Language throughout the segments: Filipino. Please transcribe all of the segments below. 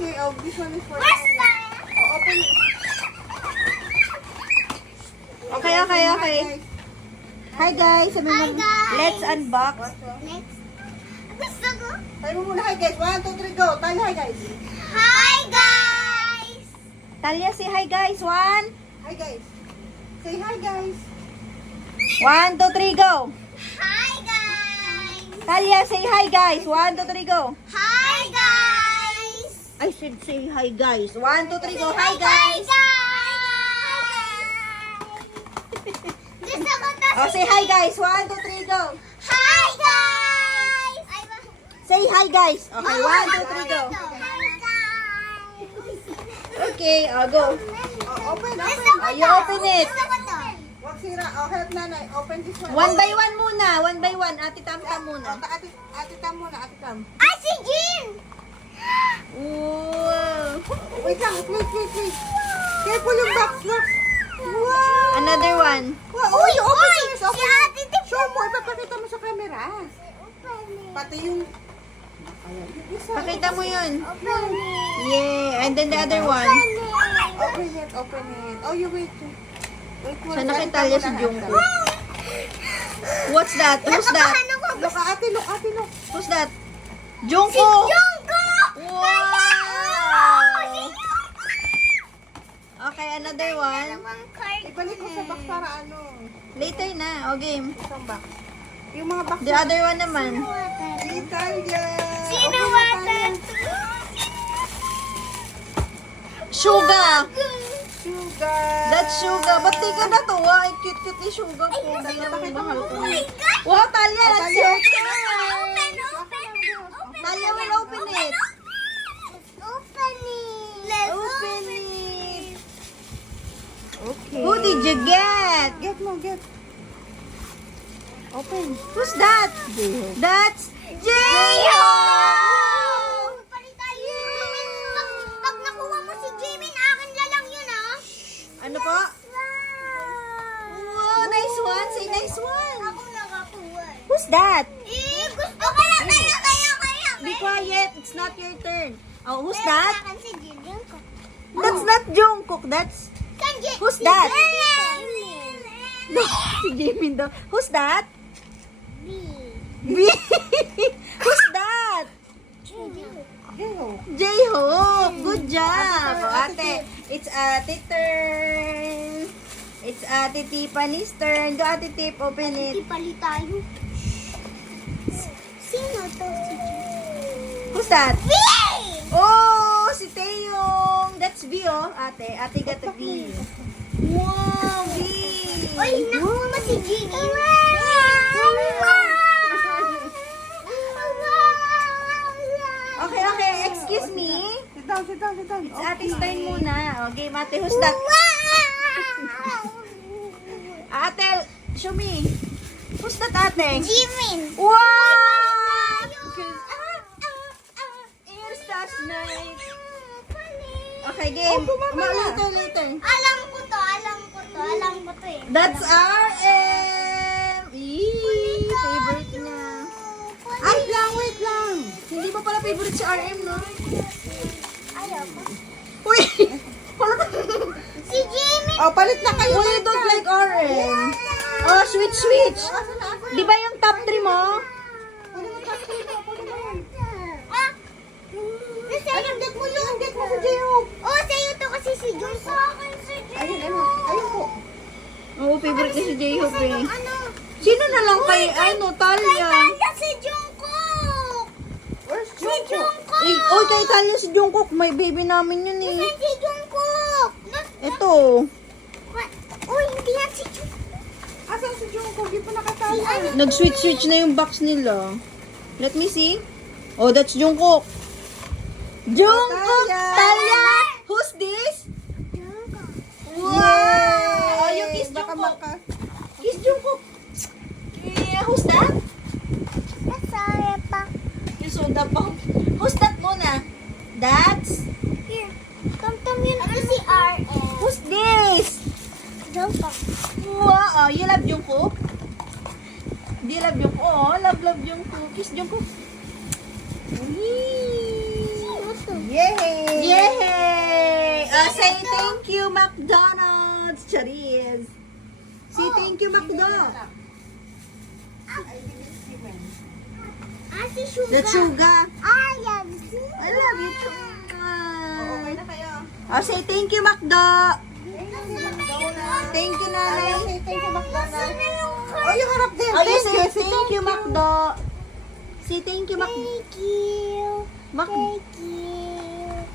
Okay, oh, this one is for Where's the... Oh, open it. Okay. Hi guys. Hi, guys. Let's unbox. Next. Gusto ko. Tayo mo muna, hi guys. 1, 2, 3, go. Tayo, hi guys. Hi, guys. Talia, say hi guys. 1, Hi guys. Say hi guys. 1, 2, 3, go. Hi, guys. Talia, say hi guys. 1, 2, 3, go. Hi, guys. I should say hi guys. 1, 2, 3, go. Hi Hi, guys. Gusto ko to. Oh, say hi guys. 1, 2, 3, go. Hi, guys. Say hi guys. Okay, 1, 2, 3, go. Hi, guys. Okay, go. Oh, open, Gusto open. ko You to. open it. Gusto ko to. Wag sira. Oh, help nanay. Open this one. 1 by 1 muna. 1 by 1. Ate Tam muna. Oh, ate Tam muna, ate Tam. Ah, si Jean. Wow. Wait lang, wait. Careful yung box, look. Wow. Another one. Wow, oh, you open Uy, yours, si open. Ate Tip. Show mo, ipapakita mo sa camera. Pati yung... Isa. Pakita mo yun. Open it. Yeah. And then the other one. Open it. Oh, you wait. Wait mo. Siya nakitalya si Jungkook. What's that? Who's that? Look, ate, look. Who's that? Jungkook! Jungkook! Wow! Okay, another one. Dalawang card. Ibalik ko sa box para ano. Later na. O, game. Isang box. Yung mga box. The other one naman. Italia. Sino Open water? Suga! Sugar. That's Suga. Ba't di ka natuwa? Ay, cute ni Suga ko. Mahal ko. Oh my God! Wow, Talia! That's Talia. Suga! Open. Talia will open it. Open it. Let's Open it. Okay. Who did you get? Get. Open. Who's that? That's J-Hope! Pag nakuha mo si Jimin, akin na lang yun, ah. Ano po? Wow, nice one. Say nice one. Ako nakakuha. Who's that? Gusto ko na kaya. Be quiet. It's not your turn. Oh, who's Pero that? sa akin si Jimin ko. That's not Jungkook. That's... Who's that? No, si Jimin daw. Who's that? B. Who's that? J-Hope. Good job. O, ate, it's ate turn. It's ate Tiffany's turn. Go, ate Tip. Open it. Pali tayo. Sino to? Si Who's that? Jimin! Oh, si Taeyong. That's V, oh. Ate. Ate got a V. Wow, V. Uy, nakuha mo si Jimin. Okay. Excuse me. Sit down. It's ate's turn muna. Okay, ate. Who's that? Ate, show me. Who's that, ate? Jimin. Wow! It's that nice. Okay, game. Later. Alam ko to eh. That's RM! Eee, favorite niya. Ay, wait lang. Hindi pa pala favorite si RM, no? Ayaw ko. Uy! Si Jimin. Oh, palit na kayo. Why you don't like RM? Oh, switch. Di ba yung top 3 mo? Ah! Ayun, get mo si J-Hope. Oh, sa'yo to kasi si Jun. Sa akin si Jun. Ayun po. Oo, favorite niya si J-Hope eh. Ano? Sino na lang kay, Talia? Kaya si Jungkook. Where's Si Jungkook. Oh, kay Talia si Jungkook. May baby namin yun eh. Si Jungkook. Ito. Uy, hindi yan si Jungkook. Asan si Jungkook? Di pa nakataya. Nag-switch na yung box nila. Let me see. Oh, that's Jungkook. Jungkook! Talia! Talia! Who's this? Wow! Oh, you kiss Baka Jungkook. maka... Kiss Jungkook. Yeah, who's that? Sorry pa. Yung soda pa. Who's that muna? That's? Here. Kamtam yun. Ano si RM? Who's this? Jungkook. Wow! Oh, you love Jungkook? Do you love Jungkook? Oh, love Jungkook. Kiss Jungkook. Wee! Yay! say thank you, McDonald's. Charis. Say thank you, McDonald's. I didn't see when. Ate Sugar. The sugar. I love you. I love you, Okay Sugar. na kayo. Oh, say thank you, Macdo. Thank you, Nanay. Say thank you, McDonald's. Oh, yung harap din. Oh, you say thank you, Macdo. Say thank you, Macdo. Thank you. Macdo. Thank you.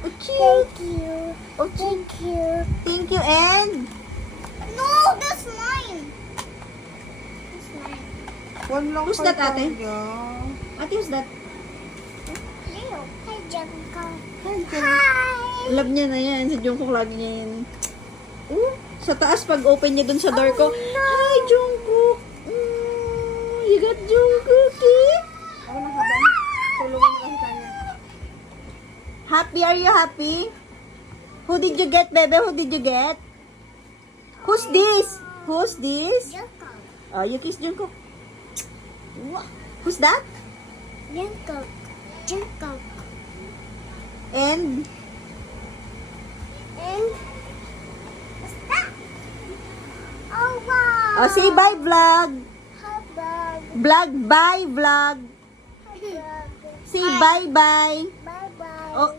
Uchi. Thank you. Uchi. Thank you. Thank you, and... No, that's mine. That's mine. One lang Who's that, ate? kayo. Ate, who's that? Leo. Hi, Jessica. Hi, Jen. Hi. Love niya na yan. Si Jungkook lagi niya yan. Sa taas, pag open niya dun sa door ko, Hi, Jungkook! You got Jungkook, eh? Ako na habang. Tulungan ko kasi kanya. Happy? Are you happy? Who did you get, bebe? Who did you get? Who's this? Who's this? Jessica. Oh, you kiss Jungkook. What? Who's that? Jessica. Jessica. And? And what's that? Oh wow! Oh, say bye, vlog. Hi, Bob. Vlog, bye, vlog. Hi, Bob. Say bye-bye. Bye bye. Oh,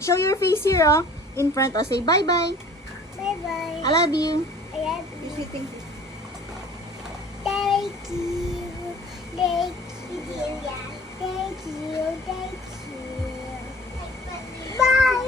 show your face here, oh. In front, oh. Say bye-bye. Bye bye. I love you. I love you. Say thank you. Thank you. Thank you, dear. Thank you. Thank you. Bye.